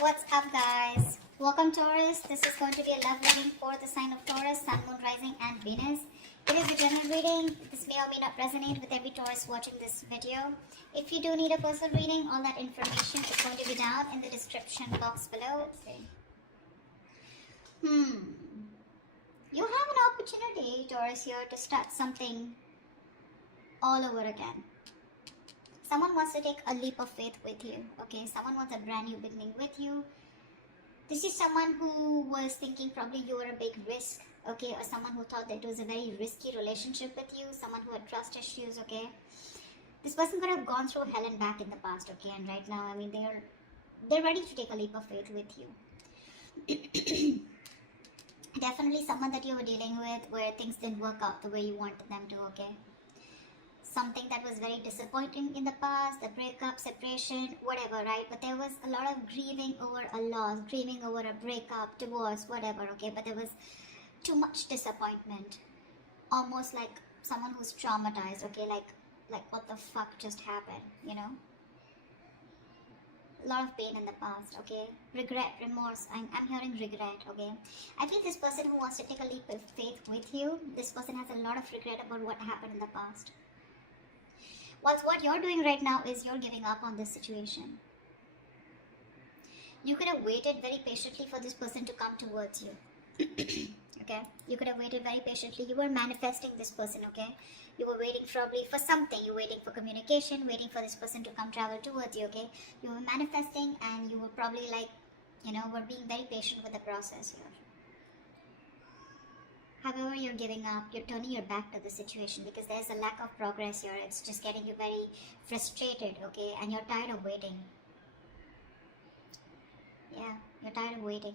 What's up, guys? Welcome, Taurus. This is going to be a love reading for the sign of Taurus, Sun, Moon, Rising, and Venus. It is a general reading. This may or may not resonate with every Taurus watching this video. If you do need a personal reading, all that information is going to be down in the description box below. Let's see. You have an opportunity, Taurus, here to start something all over again. Someone wants to take a leap of faith with you, okay? Someone wants a brand new beginning with you. This is someone who was thinking probably you were a big risk, okay? Or someone who thought that it was a very risky relationship with you, someone who had trust issues, okay? This person could have gone through hell and back in the past, okay? And right now, I mean, they're ready to take a leap of faith with you. Definitely someone that you were dealing with where things didn't work out the way you wanted them to, okay? Something that was very disappointing in the past, a breakup, separation, whatever, right? But there was a lot of grieving over a loss, grieving over a breakup, divorce, whatever, okay? But there was too much disappointment, almost like someone who's traumatized, okay? Like what the fuck just happened, you know? A lot of pain in the past, okay? Regret, remorse. I'm hearing regret, okay? I feel this person who wants to take a leap of faith with you, this person has a lot of regret about what happened in the past. Whilst what you're doing right now is you're giving up on this situation. You could have waited very patiently for this person to come towards you. Okay? You could have waited very patiently. You were manifesting this person, okay? You were waiting probably for something. You were waiting for communication, waiting for this person to come travel towards you, okay? You were manifesting and you were probably like, were being very patient with the process here. However, you're giving up, you're turning your back to the situation because there's a lack of progress here. It's just getting you very frustrated, okay? And you're tired of waiting. Yeah, you're tired of waiting.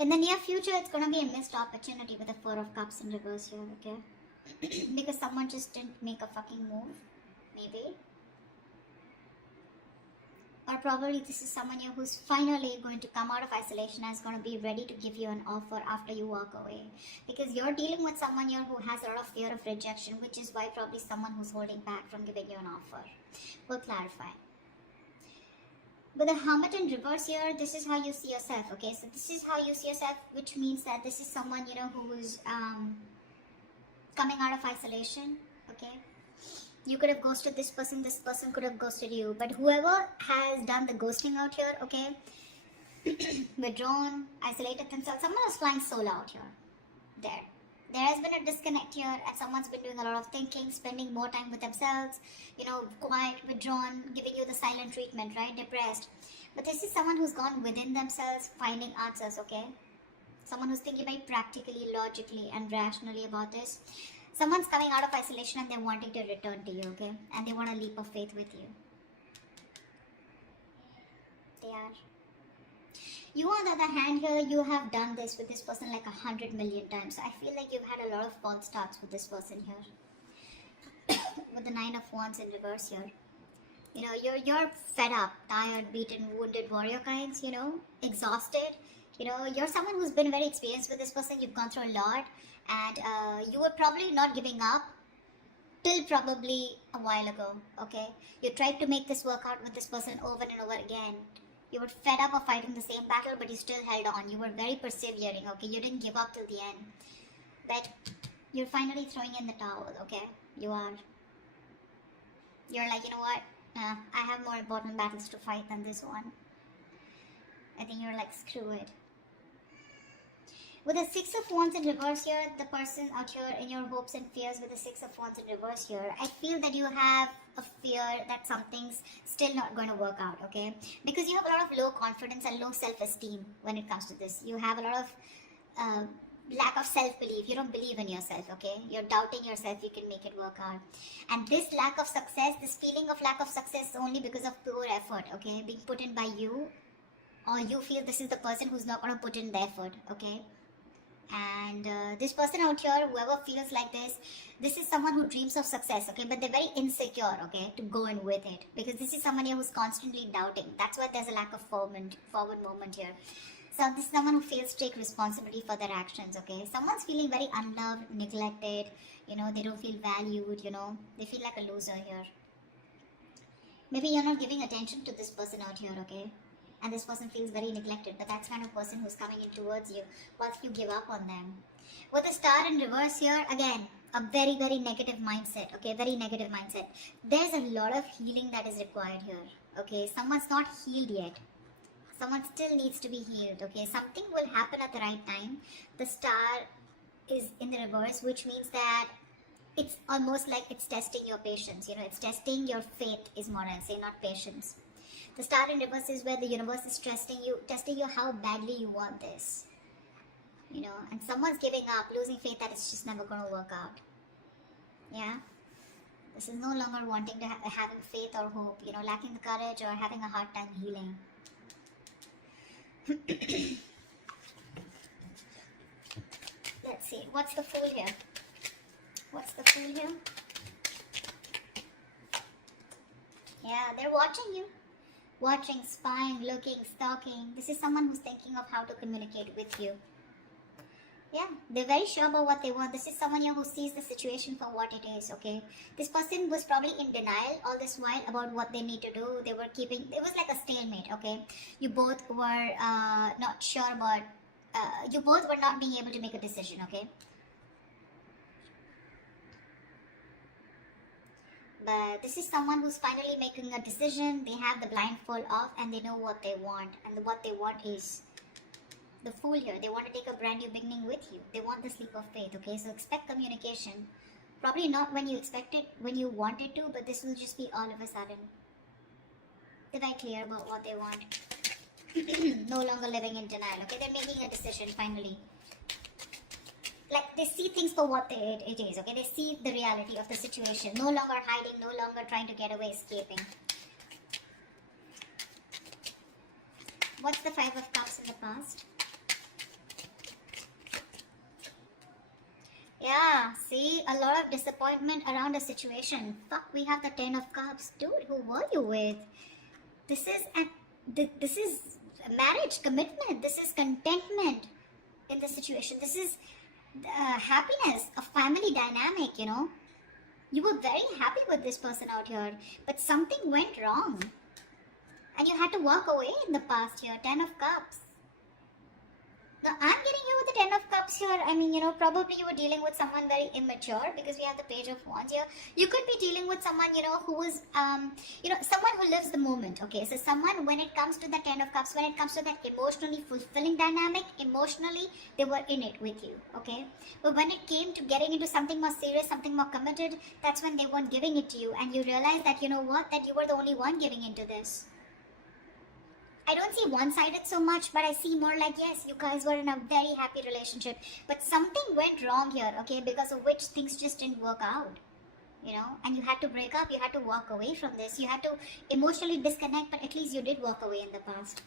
In the near future, it's going to be a missed opportunity with the Four of Cups in reverse here, okay? Because someone just didn't make a fucking move, maybe. Or probably this is someone here who's finally going to come out of isolation and is going to be ready to give you an offer after you walk away. Because you're dealing with someone here who has a lot of fear of rejection, which is why probably someone who's holding back from giving you an offer. We'll clarify. With the Hermit in reverse here, this is how you see yourself, okay? So this is how you see yourself, which means that this is someone, who is coming out of isolation, okay? You could have ghosted this person could have ghosted you. But whoever has done the ghosting out here, okay, withdrawn, isolated themselves, someone is flying solo out here. There has been a disconnect here and someone's been doing a lot of thinking, spending more time with themselves, quiet, withdrawn, giving you the silent treatment, right, depressed. But this is someone who's gone within themselves, finding answers, okay? Someone who's thinking very practically, logically, and rationally about this. Someone's coming out of isolation and they're wanting to return to you, okay? And they want a leap of faith with you. They are. You, on the other hand, here, you have done this with this person like 100 million times. So I feel like you've had a lot of false starts with this person here. With the Nine of Wands in reverse here. You're fed up, tired, beaten, wounded warrior kinds, exhausted. You're someone who's been very experienced with this person. You've gone through a lot. And you were probably not giving up till probably a while ago, okay? You tried to make this work out with this person over and over again. You were fed up of fighting the same battle, but you still held on. You were very persevering, okay? You didn't give up till the end. But you're finally throwing in the towel, okay? You are. You're like, you know what? I have more important battles to fight than this one. I think you're like, screw it. With the Six of Wands in reverse here, the person out here in your hopes and fears with the Six of Wands in reverse here, I feel that you have a fear that something's still not going to work out, okay? Because you have a lot of low confidence and low self-esteem when it comes to this. You have a lot of lack of self-belief. You don't believe in yourself, okay? You're doubting yourself you can make it work out. And this lack of success, this feeling of lack of success is only because of poor effort, okay? Being put in by you, or you feel this is the person who's not going to put in the effort, okay? And this person out here, whoever feels like this is someone who dreams of success, okay? But they're very insecure, okay, to go in with it. Because this is someone here who's constantly doubting. That's why there's a lack of forward movement here. So this is someone who fails to take responsibility for their actions, okay? Someone's feeling very unloved, neglected, they don't feel valued, they feel like a loser here. Maybe you're not giving attention to this person out here, okay? and this person feels very neglected, but that's kind of person who's coming in towards you once you give up on them. With the star in reverse here, again, a very, very negative mindset, okay, very negative mindset. There's a lot of healing that is required here, okay. Someone's not healed yet. Someone still needs to be healed, okay. Something will happen at the right time. The star is in the reverse, which means that it's almost like it's testing your patience, you know, it's testing your faith is more I'll say, not patience. The star in reverse is where the universe is testing you how badly you want this, you know, and someone's giving up, losing faith that it's just never going to work out. Yeah, this is no longer wanting to having faith or hope, you know, lacking the courage or having a hard time healing. Let's see, what's the Fool here? What's the Fool here? Yeah, they're watching you. Watching, spying, looking, stalking. This is someone who's thinking of how to communicate with you. Yeah, they're very sure about what they want. This is someone here who sees the situation for what it is, okay? This person was probably in denial all this while about what they need to do. They were keeping, it was like a stalemate, okay? You both were not sure about, you both were not being able to make a decision, okay? But this is someone who's finally making a decision. They have the blindfold off and they know what they want. And what they want is the Fool here. They want to take a brand new beginning with you. They want the leap of faith, okay? So expect communication. Probably not when you expect it, when you want it to, but this will just be all of a sudden. They're very clear about what they want. No longer living in denial, okay? They're making a decision finally. Like, they see things for what it is, okay? They see the reality of the situation. No longer hiding, no longer trying to get away, escaping. What's the Five of Cups in the past? Yeah, see, a lot of disappointment around a situation. Fuck, we have the Ten of Cups. Dude, who were you with? This is marriage, commitment. This is contentment in the situation. This is happiness, a family dynamic, you know. You were very happy with this person out here, but something went wrong. And you had to walk away in the past here. Ten of Cups. Now, I'm getting here with the Ten of Cups here. I mean, you know, probably you were dealing with someone very immature because we have the Page of Wands here. You could be dealing with someone, you know, who is, you know, someone who lives the moment, okay? So someone, when it comes to the Ten of Cups, when it comes to that emotionally fulfilling dynamic, emotionally, they were in it with you, okay? But when it came to getting into something more serious, something more committed, that's when they weren't giving it to you. And you realize that, you know what, that you were the only one giving into this. I don't see one-sided so much, but I see more like, yes, you guys were in a very happy relationship, but something went wrong here, okay, because of which things just didn't work out, you know, and you had to break up, you had to walk away from this, you had to emotionally disconnect, but at least you did walk away in the past.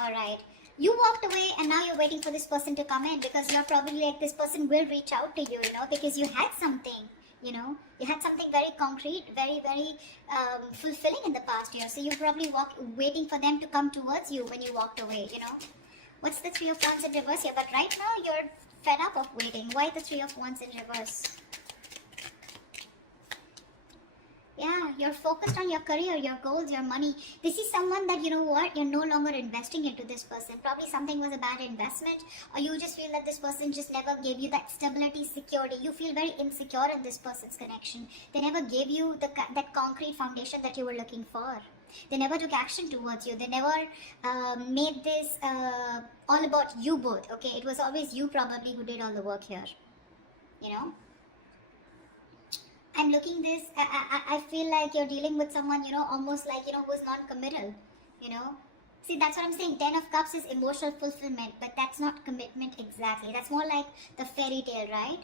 Alright, you walked away and now you're waiting for this person to come in because you're probably like, this person will reach out to you, you know, because you had something. You know, you had something very concrete, very, very fulfilling in the past year. So you're probably waiting for them to come towards you when you walked away, you know. What's the Three of Wands in reverse here? But right now you're fed up of waiting. Why the Three of Wands in reverse? Yeah, you're focused on your career, your goals, your money. This is someone that, you know what, you're no longer investing into this person. Probably something was a bad investment, or you just feel that this person just never gave you that stability, security. You feel very insecure in this person's connection. They never gave you that concrete foundation that you were looking for. They never took action towards you. They never made this all about you both, okay? It was always you probably who did all the work here, you know? I'm looking this, I feel like you're dealing with someone, you know, almost like, you know, who's non-committal, you know. See, that's what I'm saying. Ten of Cups is emotional fulfillment, but that's not commitment exactly. That's more like the fairy tale, right?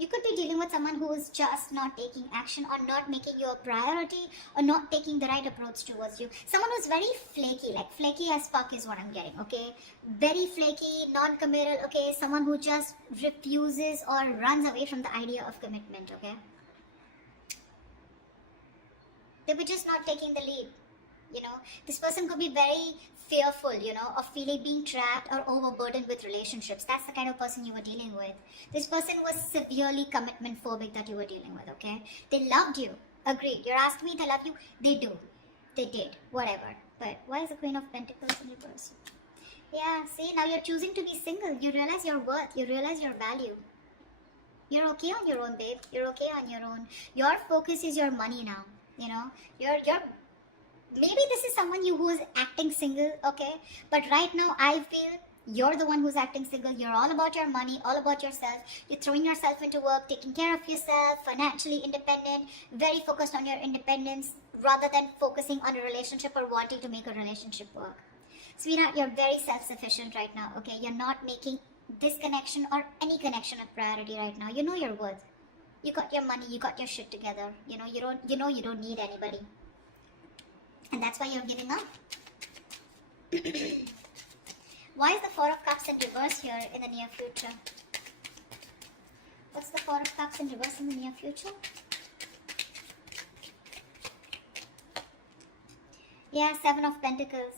You could be dealing with someone who is just not taking action or not making you a priority or not taking the right approach towards you. Someone who's very flaky, like flaky as fuck is what I'm getting, okay? Very flaky, non-committal, okay? Someone who just refuses or runs away from the idea of commitment, okay? They were just not taking the lead, you know? This person could be very fearful, you know, of feeling being trapped or overburdened with relationships. That's the kind of person you were dealing with. This person was severely commitment phobic that you were dealing with, okay? They loved you, Agreed. You're asking me to love you. They do. They did. Whatever. But why is the Queen of Pentacles in reverse? Yeah, see, now you're choosing to be single. You realize your worth. You realize your value. You're okay on your own, babe. You're okay on your own. Your focus is your money now. You know, you're maybe this is someone who is acting single, okay? But right now, I feel you're the one who's acting single. You're all about your money, all about yourself. You're throwing yourself into work, taking care of yourself, financially independent, very focused on your independence rather than focusing on a relationship or wanting to make a relationship work. Sweetheart, you're very self-sufficient right now, okay? You're not making this connection or any connection a priority right now. You know your worth. You got your money, you got your shit together. You know you don't need anybody. And that's why you're giving up. Why is the Four of Cups in reverse here in the near future? What's the Four of Cups in reverse in the near future? Yeah, Seven of Pentacles.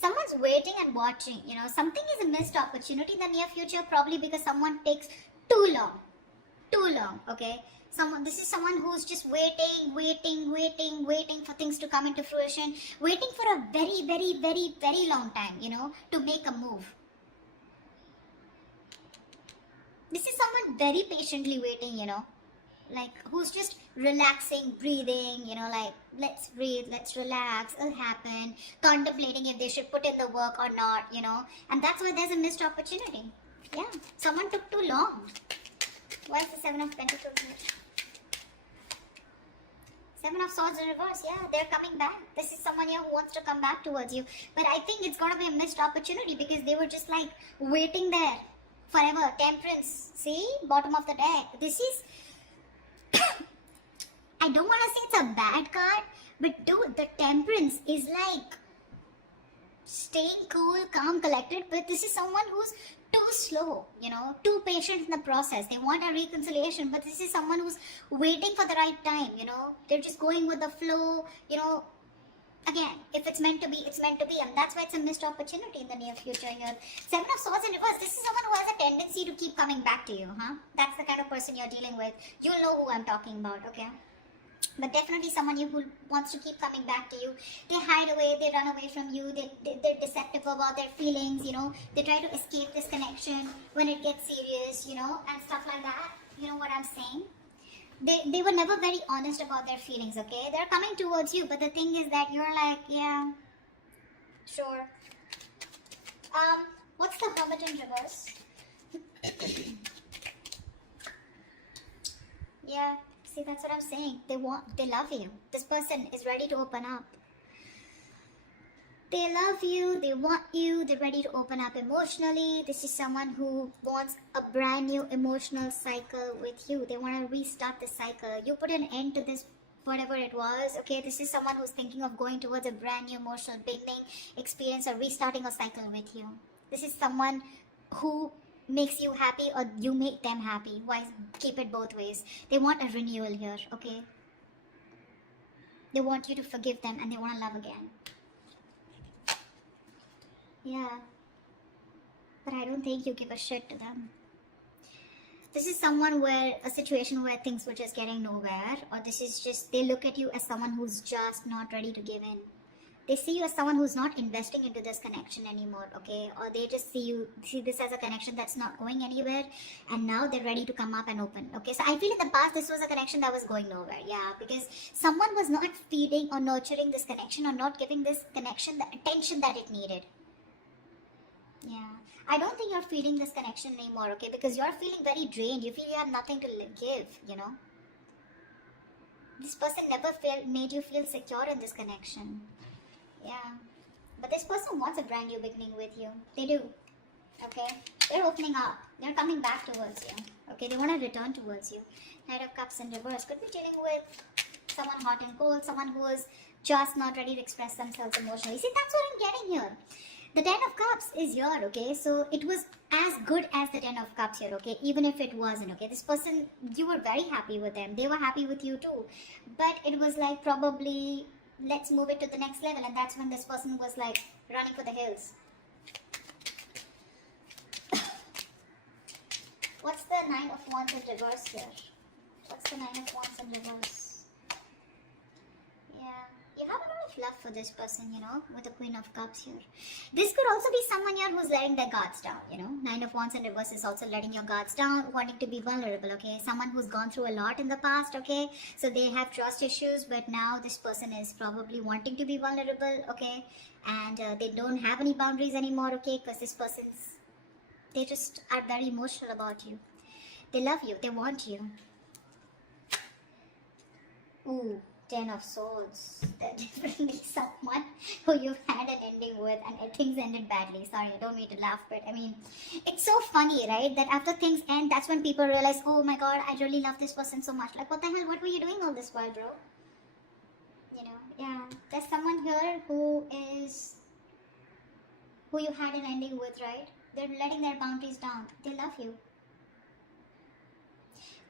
Someone's waiting and watching, you know. Something is a missed opportunity in the near future, probably because someone takes too long, okay? This is someone who's just waiting for things to come into fruition, waiting for a very, very, very, very long time, you know, to make a move. This is someone very patiently waiting, you know, like who's just relaxing, breathing, you know, like let's breathe, let's relax, it'll happen, contemplating if they should put in the work or not, you know, and that's why there's a missed opportunity. Yeah, someone took too long. Why is the Seven of Pentacles here? Seven of Swords in reverse. Yeah, they're coming back. This is someone here who wants to come back towards you. But I think it's going to be a missed opportunity because they were just like waiting there forever. Temperance. See? Bottom of the deck. This is... I don't want to say it's a bad card. But dude, the Temperance is like staying cool, calm, collected. But this is someone who's too slow, you know, too patient in the process. They want a reconciliation, but this is someone who's waiting for the right time, you know. They're just going with the flow, you know. Again, if it's meant to be, it's meant to be, and that's why it's a missed opportunity in the near future here. Seven of Swords in reverse. This is someone who has a tendency to keep coming back to you, huh? That's the kind of person you're dealing with. You'll know who I'm talking about, okay? But definitely someone who wants to keep coming back to you. They hide away, they run away from you, they're deceptive about their feelings, you know. They try to escape this connection when it gets serious, you know, and stuff like that. You know what I'm saying? They were never very honest about their feelings, okay? They're coming towards you, but the thing is that you're like, yeah, sure. What's the Hermit in reverse? Yeah. See, that's what I'm saying. They love you. This person is ready to open up. They love you, they want you, they're ready to open up emotionally. This is someone who wants a brand new emotional cycle with you. They want to restart the cycle. You put an end to this, whatever it was, okay? This is someone who's thinking of going towards a brand new emotional beginning, experience, or restarting a cycle with you. This is someone who makes you happy or you make them happy. Why keep it both ways? They want a renewal here, okay? They want you to forgive them and they want to love again. Yeah. But I don't think you give a shit to them. This is someone where, a situation where things were just getting nowhere, or this is just, they look at you as someone who's just not ready to give in. They see you as someone who's not investing into this connection anymore, okay? Or they just see this as a connection that's not going anywhere, and now they're ready to come up and open, okay? So I feel in the past this was a connection that was going nowhere, yeah, because someone was not feeding or nurturing this connection or not giving this connection the attention that it needed. Yeah, I don't think you're feeding this connection anymore, okay? Because you're feeling very drained. You feel you have nothing to give, you know? This person never made you feel secure in this connection. Yeah, but this person wants a brand new beginning with you. They do, okay? They're opening up. They're coming back towards you, okay? They want to return towards you. Knight of Cups in reverse. Could be dealing with someone hot and cold, someone who is just not ready to express themselves emotionally. See, that's what I'm getting here. The Ten of Cups is here, okay? So it was as good as the Ten of Cups here, okay? Even if it wasn't, okay? This person, you were very happy with them. They were happy with you too. But it was like probably, let's move it to the next level. And that's when this person was like running for the hills. What's the Nine of Wands in reverse here? What's the Nine of Wands in reverse? for this person, you know, with the Queen of Cups here. This could also be someone here who's letting their guards down, you know. Nine of Wands in reverse is also letting your guards down, wanting to be vulnerable, okay. Someone who's gone through a lot in the past, okay. So they have trust issues, but now this person is probably wanting to be vulnerable, okay. And they don't have any boundaries anymore, okay, because this person's, they just are very emotional about you. They love you, they want you. Ooh, 10 of Swords. That's definitely someone who you've had an ending with and things ended badly. Sorry, I don't mean to laugh, but I mean, it's so funny, right? That after things end, that's when people realize, oh my god, I really love this person so much. Like, what the hell, what were you doing all this while, bro? You know, yeah. There's someone here who you had an ending with, right? They're letting their boundaries down. They love you.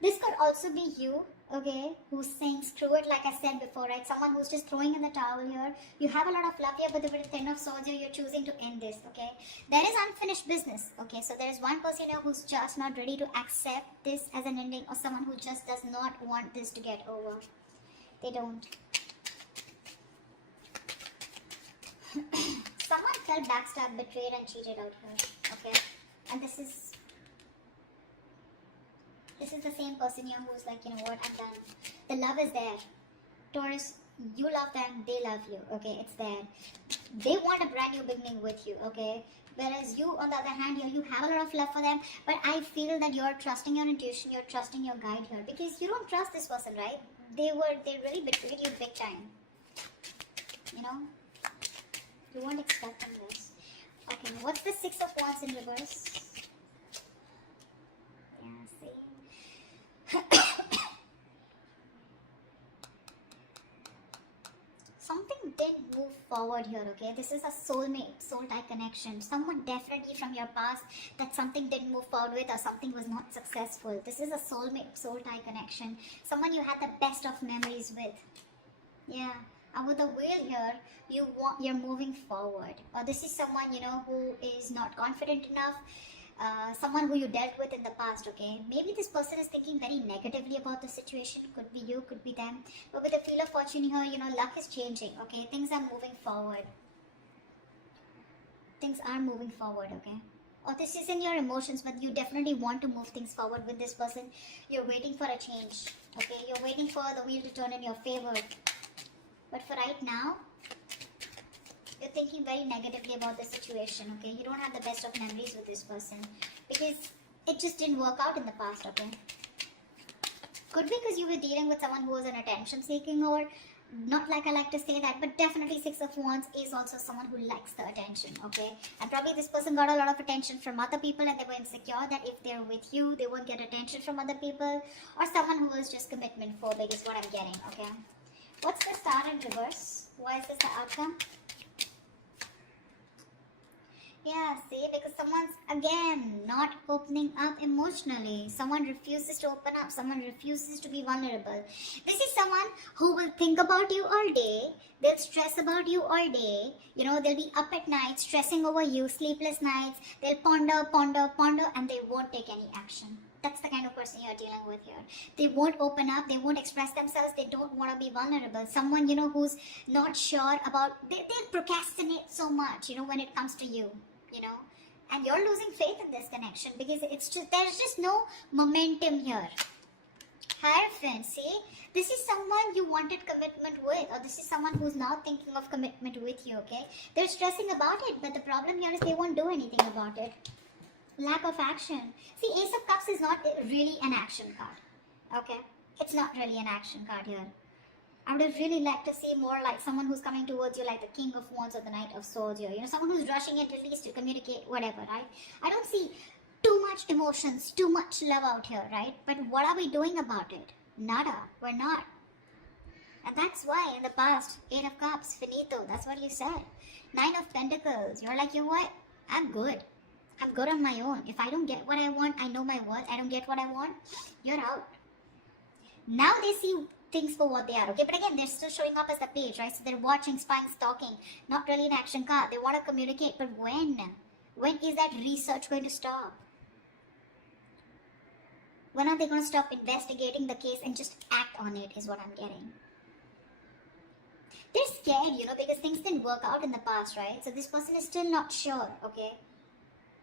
This could also be you, okay, who's saying screw it, like I said before, right? Someone who's just throwing in the towel here. You have a lot of love here, but with the 10 of Swords here, you're choosing to end this, okay? There is unfinished business, okay? So there is one person here who's just not ready to accept this as an ending, or someone who just does not want this to get over. They don't. Someone felt backstabbed, betrayed, and cheated out here, okay? And this is the same person here who's like, you know what, I'm done. The love is there. Taurus, you love them, they love you, okay? It's there. They want a brand new beginning with you, okay? Whereas you, on the other hand, here, you have a lot of love for them, but I feel that you're trusting your intuition, you're trusting your guide here, because you don't trust this person, right? They really betrayed you big time. You know? You weren't expecting this. Okay, what's the Six of Wands in reverse? Something did move forward here, okay? This is a soulmate, soul tie connection. Someone definitely from your past that something didn't move forward with, or something was not successful. This is a soulmate, soul tie connection. Someone you had the best of memories with. Yeah. And with the Wheel here, you're moving forward. Or this is someone, you know, who is not confident enough. Someone who you dealt with in the past, okay? Maybe this person is thinking very negatively about the situation. Could be you, could be them. But with the Wheel of Fortune here, you know, luck is changing, okay? Things are moving forward. Things are moving forward, okay? Or this is in your emotions, but you definitely want to move things forward with this person. You're waiting for a change, okay? You're waiting for the wheel to turn in your favor. But for right now, you're thinking very negatively about the situation, okay? You don't have the best of memories with this person because it just didn't work out in the past, okay? Could be because you were dealing with someone who was an attention seeking, or not like I like to say that, but definitely Six of Wands is also someone who likes the attention, okay? And probably this person got a lot of attention from other people and they were insecure that if they're with you, they won't get attention from other people, or someone who is just commitment phobic is what I'm getting, okay? What's the Star in reverse? Why is this the outcome? Yeah, see, because someone's, again, not opening up emotionally. Someone refuses to open up. Someone refuses to be vulnerable. This is someone who will think about you all day. They'll stress about you all day. You know, they'll be up at night, stressing over you, sleepless nights. They'll ponder, and they won't take any action. That's the kind of person you're dealing with here. They won't open up. They won't express themselves. They don't want to be vulnerable. Someone, you know, who's not sure about... They'll procrastinate so much, you know, when it comes to you. You know, and you're losing faith in this connection because there's just no momentum here. Hierophant, see, this is someone you wanted commitment with, or this is someone who's now thinking of commitment with you, okay? They're stressing about it, but the problem here is they won't do anything about it. Lack of action. See, Ace of Cups is not really an action card, okay? It's not really an action card here. I would have really liked to see more like someone who's coming towards you like the King of Wands or the Knight of Swords here. You know, someone who's rushing in at least to communicate, whatever, right? I don't see too much emotions, too much love out here, right? But what are we doing about it? Nada. We're not. And that's why in the past, 8 of Cups, finito, that's what you said. 9 of Pentacles, you're like, you know what? I'm good. I'm good on my own. If I don't get what I want, I know my worth. I don't get what I want, you're out. Now they see things for what they are, okay? But again, they're still showing up as the page, right? So they're watching, spying, stalking. Not really an action card. They want to communicate, but when? When is that research going to stop? When are they going to stop investigating the case and just act on it is what I'm getting. They're scared, because things didn't work out in the past, right? So this person is still not sure, okay?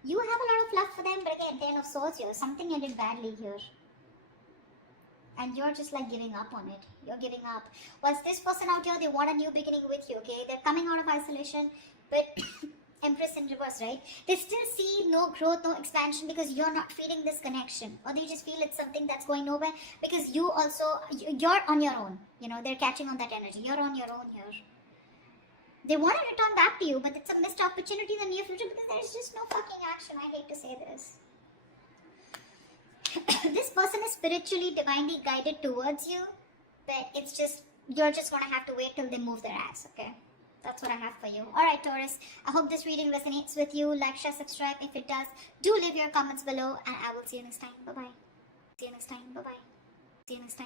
You have a lot of love for them, but again, Ten of Swords here. Something ended badly here. And you're just like giving up on it. You're giving up. Whilst this person out here, they want a new beginning with you, okay? They're coming out of isolation, but Empress in reverse, right? They still see no growth, no expansion because you're not feeling this connection. Or they just feel it's something that's going nowhere because you're on your own. They're catching on that energy. You're on your own here. They want to return back to you, but it's a missed opportunity in the near future because there's just no fucking action. I hate to say this. This person is spiritually, divinely guided towards you, but you're just going to have to wait till they move their ass, okay? That's what I have for you. Alright, Taurus, I hope this reading resonates with you. Like, share, subscribe. If it does, do leave your comments below, and I will see you next time. Bye-bye. See you next time. Bye-bye. See you next time.